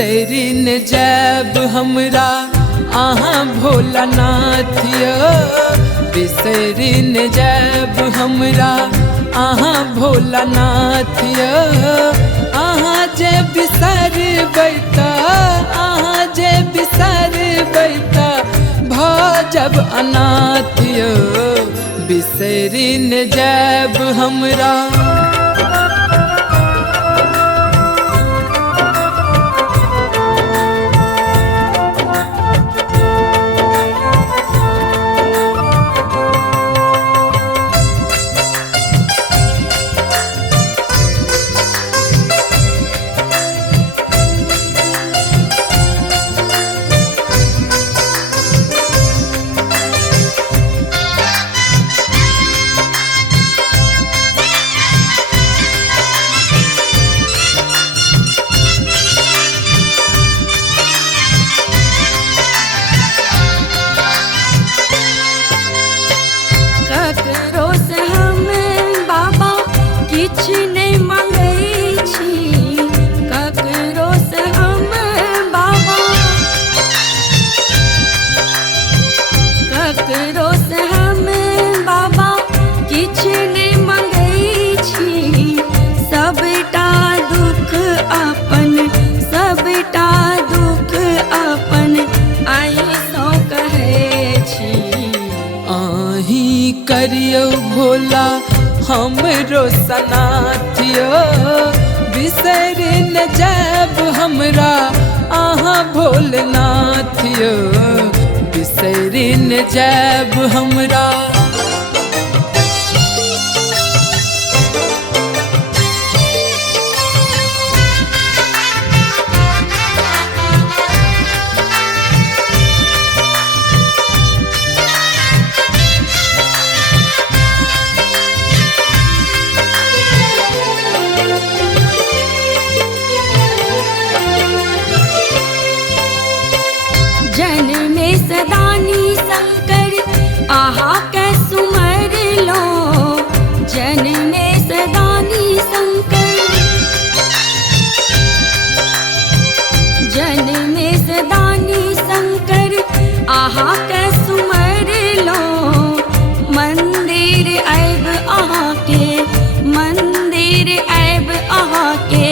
बिसरिन जैब हमरा आहाँ भोलानाथ यो, बिसरिन जैब हमरा आहाँ भोलानाथ यो। आहाँ जे बिसर बैता, आहाँ जे बिसर बैता भजब अनाथ यो, बिसरिन जैब हमरा। करियो भोला हमरो सनाथ यो, बिसरिन जैब हमरा आहाँ भोलेनाथ यो, बिसरिन जैब हमरा। जन्मे सदानी शंकर आहा कै सुमर लो, जन्मे सदानी शंकर, जन्मे सदानी शंकर आहा कै सुमर लो। मंदिर ऐब आहा के, मंदिर ऐब आहा के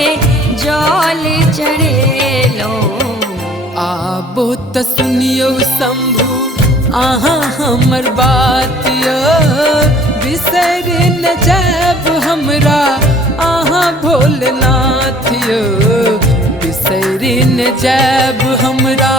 जल चढ़े लो। आबो त सुनियो शंभु आहाँ हमर बात यो, बिसरिन जैब हमरा आहाँ भोलेनाथ यो, बिसरिन जैब हमरा।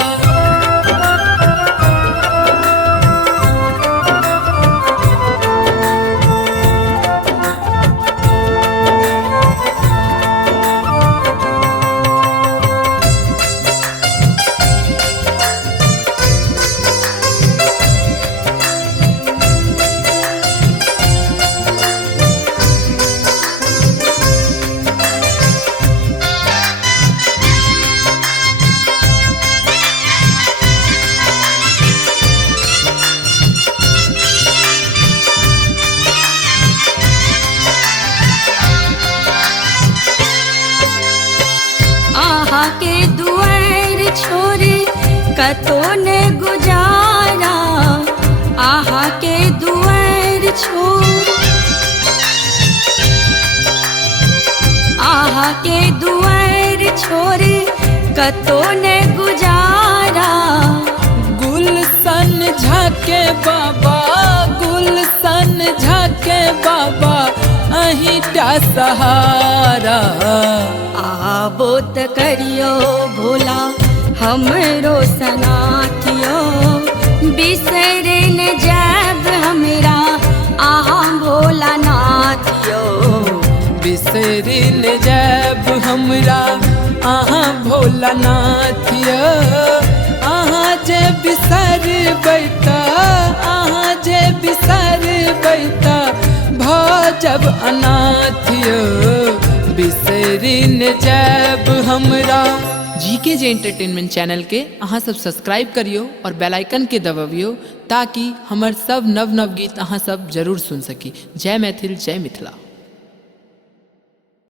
आहा के दुआर छोड़े कतो ने गुजारा, आहा के दुआर छोड़, आहा के दुआर छोड़े कतो ने गुजारा। गुलशन झाके बाबा, गुलशन झाके बाबा अहिटा सहारा। आबो त करियो भोला हमरो सनाथ यो, बिसरिन जैब हमरा आहा भोलानाथ यो, बिसरिन जैब हमरा आहाँ भोलानाथ यो। आहाँ जे बिसर बैता, आहाँ जे बिसर बैता भजब अनाथ यो, बिसरिन जैब हमरा। जीके जे एंटरटेनमेंट चैनल के अहाँ सब सब्सक्राइब करियो और बेल आइकन के दबावियो ताकि हमर सब नव नव गीत अहाँ सब जरूर सुन सकी। जय मैथिल, जय मिथिला।